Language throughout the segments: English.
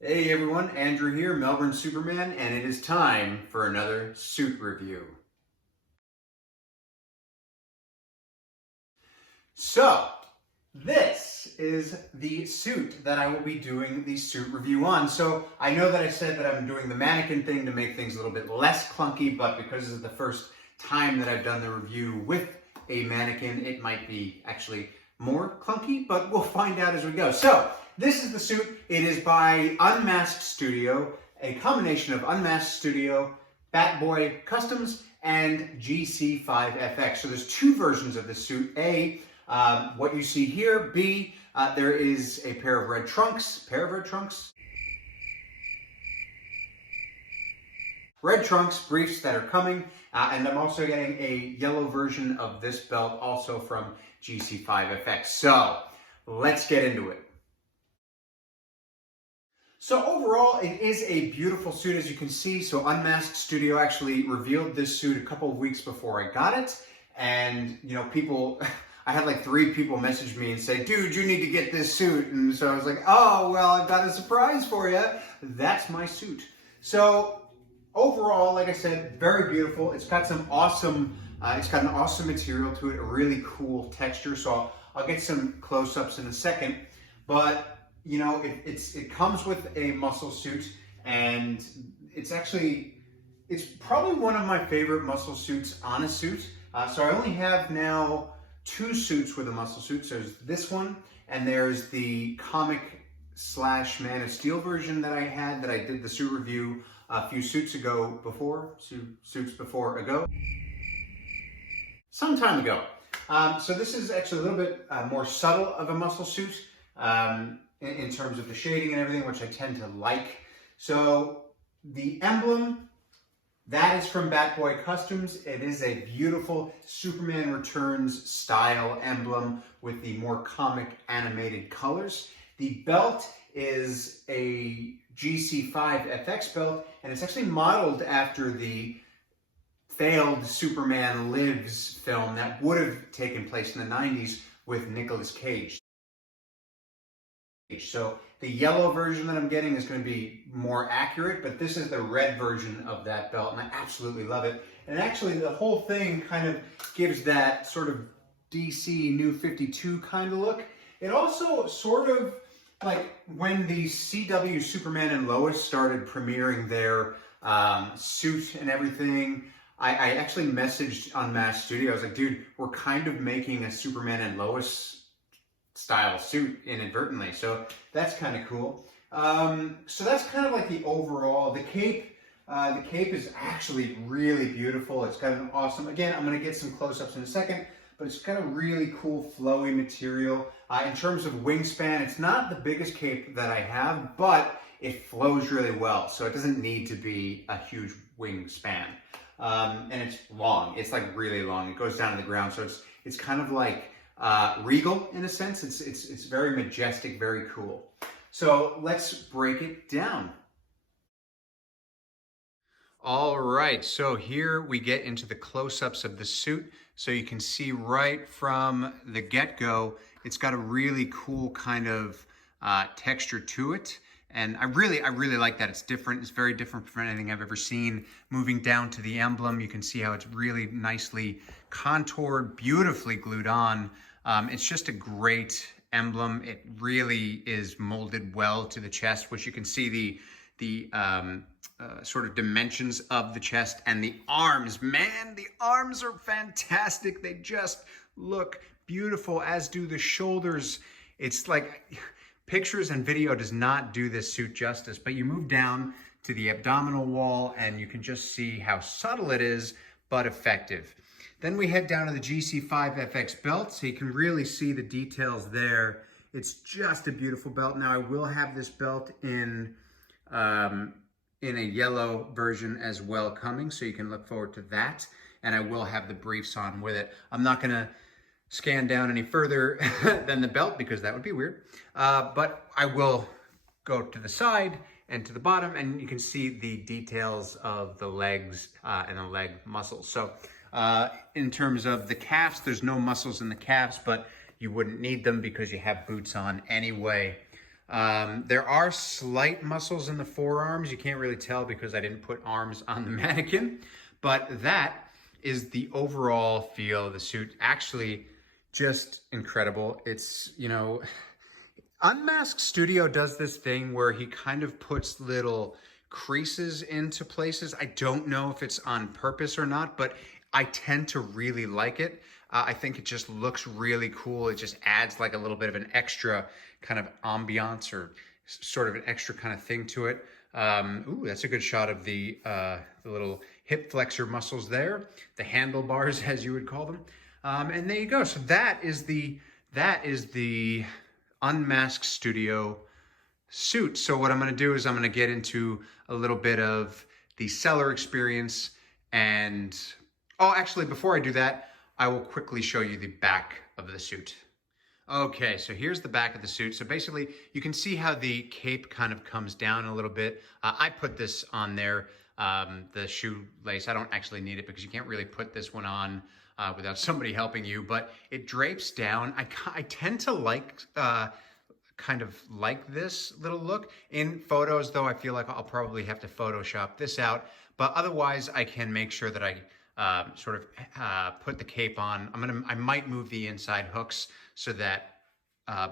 Hey everyone, Andrew here, Melbourne Superman, and it is time for another suit review. So, this is the suit that I will be doing the suit review on. So, I know that I said that I'm doing the mannequin thing to make things a little bit less clunky, but because this is the first time that I've done the review with a mannequin, it might be actually more clunky, but we'll find out as we go. So, this is the suit. It is by Unmasked Studio, a combination of Unmasked Studio, Batboy Customs, and GC5FX. So there's two versions of this suit. A, what you see here. B, there is a pair of red trunks. Red trunks, briefs that are coming, and I'm also getting a yellow version of this belt also from GC5FX. So let's get into it. So overall, it is a beautiful suit, as you can see. So Unmasked Studio actually revealed this suit a couple of weeks before I got it. And, you know, people, I had like 3 people message me and say, dude, you need to get this suit. And so I was like, oh, well, I've got a surprise for you. That's my suit. So overall, like I said, very beautiful. It's got some awesome, it's got an awesome material to it, a really cool texture. So I'll get some close-ups in a second. But you know, it comes with a muscle suit, and it's probably one of my favorite muscle suits on a suit. So I only have now 2 suits with a muscle suit. So there's this one, and there's the comic / Man of Steel version that I did the suit review a few suits before, some time ago. So this is actually a little bit more subtle of a muscle suit. In terms of the shading and everything, which I tend to like. So the emblem, that is from Batboy Customs. It is a beautiful Superman Returns style emblem with the more comic animated colors. The belt is a GC5FX belt, and it's actually modeled after the failed Superman Lives film that would have taken place in the 90s with Nicolas Cage. So the yellow version that I'm getting is going to be more accurate, but this is the red version of that belt, and I absolutely love it. And actually the whole thing kind of gives that sort of DC New 52 kind of look. It also sort of, like when the CW Superman and Lois started premiering their suit and everything, I actually messaged Unmasked Studio. I was like, dude, we're kind of making a Superman and Lois style suit inadvertently, so that's kind of cool. So that's kind of like the overall. The cape is actually really beautiful. It's got an awesome, again, I'm going to get some close-ups in a second, but it's got a really cool flowy material. In terms of wingspan, it's not the biggest cape that I have, but it flows really well, so it doesn't need to be a huge wingspan. And it's long. It's like really long. It goes down to the ground, so it's kind of like regal in a sense. It's very majestic, very cool. So let's break it down. All right, so here we get into the close-ups of the suit. So you can see right from the get-go, it's got a really cool kind of texture to it. And I really like that. It's different. It's very different from anything I've ever seen. Moving down to the emblem, you can see how it's really nicely contoured, beautifully glued on. It's just a great emblem. It really is molded well to the chest, which you can see the sort of dimensions of the chest, and the arms. Man, the arms are fantastic. They just look beautiful, as do the shoulders. It's like pictures and video does not do this suit justice, but you move down to the abdominal wall and you can just see how subtle it is, but effective. Then we head down to the GC5FX belt, so you can really see the details there. It's just a beautiful belt. Now I will have this belt in a yellow version as well coming, so you can look forward to that. And I will have the briefs on with it. I'm not gonna scan down any further than the belt because that would be weird. But I will go to the side and to the bottom, and you can see the details of the legs and the leg muscles. So in terms of the calves, there's no muscles in the calves, but you wouldn't need them because you have boots on anyway. There are slight muscles in the forearms. You can't really tell because I didn't put arms on the mannequin, but that is the overall feel of the suit. Actually, just incredible. It's, you know, Unmasked Studio does this thing where he kind of puts little creases into places. I don't know if it's on purpose or not, but I tend to really like it. I think it just looks really cool. It just adds like a little bit of an extra kind of ambiance or sort of an extra kind of thing to it. Ooh, that's a good shot of the little hip flexor muscles there, the handlebars as you would call them. And there you go. So that is the Unmasked Studio suit. So what I'm going to do is I'm going to get into a little bit of the seller experience, and oh, actually before I do that, I will quickly show you the back of the suit. Okay, so here's the back of the suit. So basically you can see how the cape kind of comes down a little bit. I put this on there, the shoelace. I don't actually need it because you can't really put this one on without somebody helping you, but it drapes down. I tend to like kind of like this little look. In photos though, I feel like I'll probably have to Photoshop this out, but otherwise I can make sure that I sort of put the cape on. I might move the inside hooks so that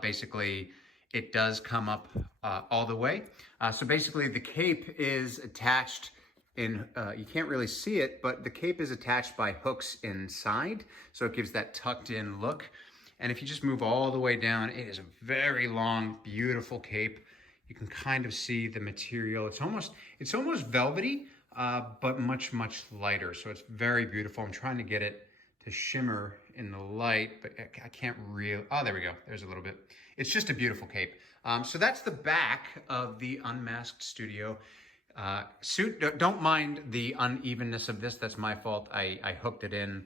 basically it does come up all the way. So basically the cape is attached in, you can't really see it, but the cape is attached by hooks inside. So it gives that tucked in look. And if you just move all the way down, it is a very long, beautiful cape. You can kind of see the material. It's almost velvety, but much, much lighter. So it's very beautiful. I'm trying to get it to shimmer in the light, but I can't really, oh, there we go. There's a little bit. It's just a beautiful cape. So that's the back of the Unmasked Studio suit. Don't mind the unevenness of this. That's my fault. I hooked it in.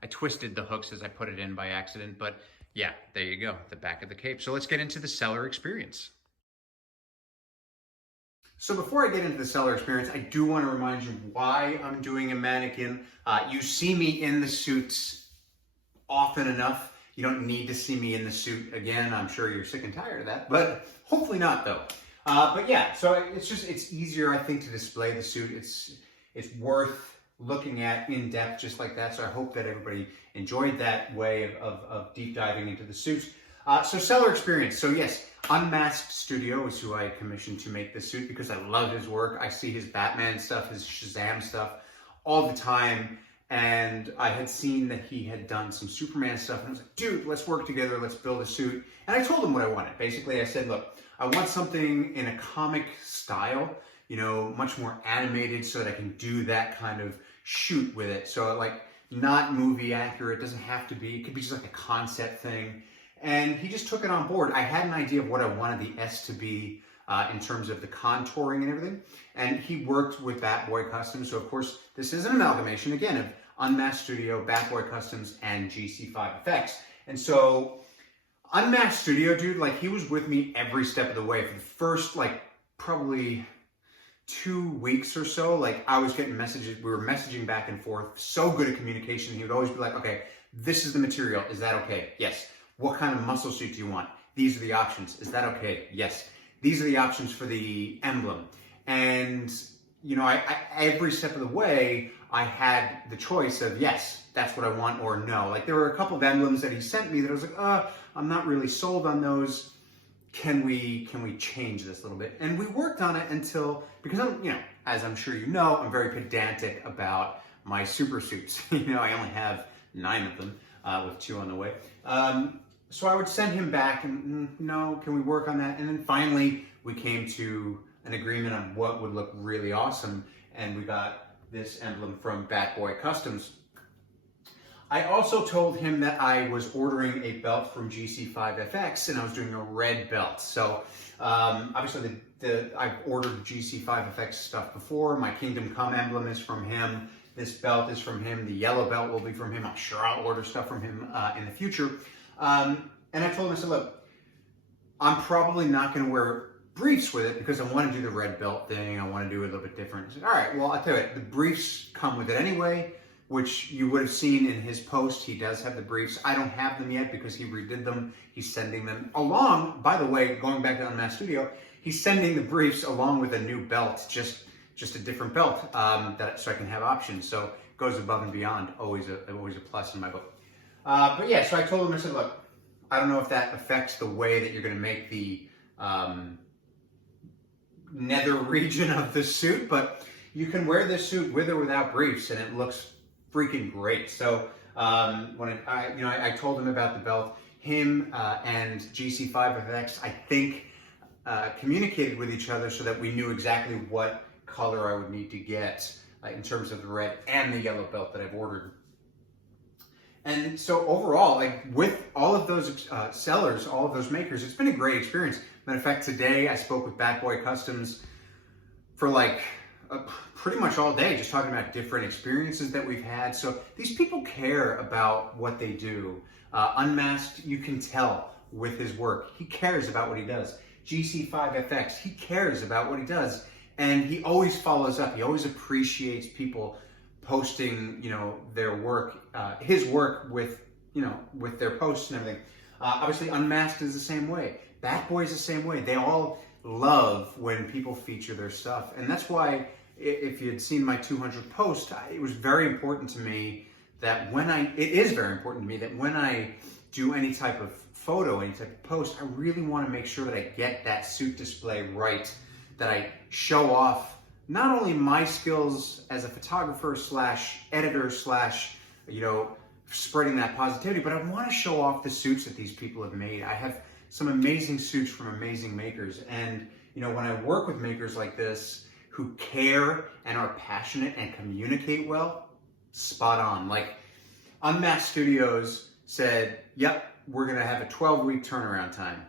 I twisted the hooks as I put it in by accident, but yeah, there you go, the back of the cape. So let's get into the seller experience. So before I get into the seller experience, I do want to remind you why I'm doing a mannequin. You see me in the suits often enough. You don't need to see me in the suit again. I'm sure you're sick and tired of that, but hopefully not though. But yeah, so it's easier, I think, to display the suit. It's worth looking at in depth just like that. So I hope that everybody enjoyed that way of deep diving into the suits. So seller experience. So yes, Unmasked Studio is who I commissioned to make this suit because I love his work. I see his Batman stuff, his Shazam stuff all the time. And I had seen that he had done some Superman stuff. And I was like, dude, let's work together. Let's build a suit. And I told him what I wanted. Basically, I said, look, I want something in a comic style, you know, much more animated so that I can do that kind of shoot with it. So like not movie accurate, doesn't have to be, it could be just like a concept thing. And he just took it on board. I had an idea of what I wanted the S to be in terms of the contouring and everything. And he worked with Batboy Customs. So of course, this is an amalgamation again of Unmasked Studio, Batboy Customs, and GC5FX. And so Unmasked Studio, dude, like he was with me every step of the way for the first like probably 2 weeks or so. Like I was getting messages, we were messaging back and forth, so good at communication. He would always be like, okay, this is the material. Is that okay? Yes. What kind of muscle suit do you want? These are the options. Is that okay? Yes. These are the options for the emblem. And, you know, I every step of the way, I had the choice of yes, that's what I want, or no. Like there were a couple of emblems that he sent me that I was like, I'm not really sold on those. Can we change this a little bit? And we worked on it until, because I'm, you know, as I'm sure you know, I'm very pedantic about my super suits. You know, I only have 9 of them with 2 on the way. So I would send him back and no, can we work on that? And then finally we came to an agreement on what would look really awesome. And we got this emblem from Batboy Customs. I also told him that I was ordering a belt from GC5FX and I was doing a red belt. So obviously I've ordered GC5FX stuff before. My Kingdom Come emblem is from him. This belt is from him. The yellow belt will be from him. I'm sure I'll order stuff from him in the future. And I told him, I said, look, I'm probably not going to wear briefs with it because I want to do the red belt thing. I want to do it a little bit different. I said, all right, well, I'll tell you what, the briefs come with it anyway. which you would have seen in his post. He does have the briefs. I don't have them yet because he redid them. He's sending them along. By the way, going back to Unmasked Studio, he's sending the briefs along with a new belt, just a different belt, so I can have options. So it goes above and beyond. Always a plus in my book. But yeah, so I told him, I said, look, I don't know if that affects the way that you're going to make the nether region of the suit, but you can wear this suit with or without briefs, and it looks freaking great. So when I told him about the belt, him and GC5FX, I think, communicated with each other so that we knew exactly what color I would need to get in terms of the red and the yellow belt that I've ordered. And so overall, like with all of those sellers, all of those makers, it's been a great experience. Matter of fact, today I spoke with Batboy Customs for like pretty much all day, just talking about different experiences that we've had. So these people care about what they do. Unmasked, you can tell with his work. He cares about what he does. GC5FX, he cares about what he does. And he always follows up. He always appreciates people posting, their work, his work with their posts and everything. Obviously, Unmasked is the same way. Batboy is the same way. They all love when people feature their stuff. And that's why, if you had seen my 200 post, it was very important to me that it is very important to me that when I do any type of photo, any type of post, I really want to make sure that I get that suit display right, that I show off not only my skills as a photographer / editor / spreading that positivity, but I want to show off the suits that these people have made. I have some amazing suits from amazing makers. And, when I work with makers like this who care and are passionate and communicate well, spot on. Like Unmasked Studios said, yep, we're going to have a 12-week turnaround time.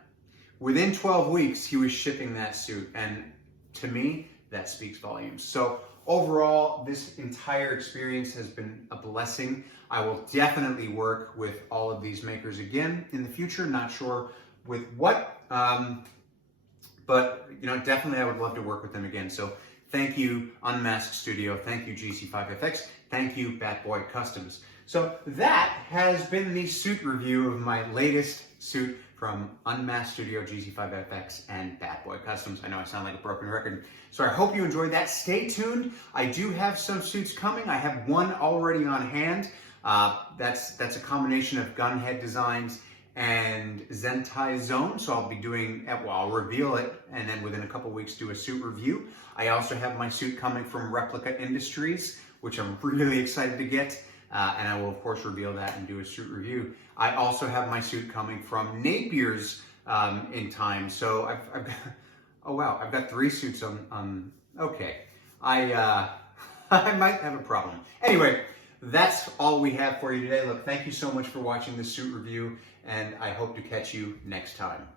Within 12 weeks, he was shipping that suit. And to me, that speaks volumes. So overall, this entire experience has been a blessing. I will definitely work with all of these makers again in the future. Not sure with what, but definitely I would love to work with them again. So thank you, Unmasked Studio. Thank you, GC5FX. Thank you, Batboy Customs. So that has been the suit review of my latest suit from Unmasked Studio, GC5FX, and Batboy Customs. I know I sound like a broken record. So I hope you enjoyed that. Stay tuned. I do have some suits coming. I have one already on hand. That's a combination of gunhead designs and Zentai Zone. So I'll be doing, I'll reveal it, and then within a couple weeks do a suit review. I also have my suit coming from Replica Industries, which I'm really excited to get. And I will, of course, reveal that and do a suit review. I also have my suit coming from Napier's in time. So I've got, oh wow, I've got 3 suits on okay. I might have a problem. Anyway, that's all we have for you today. Look, thank you so much for watching this suit review, and I hope to catch you next time.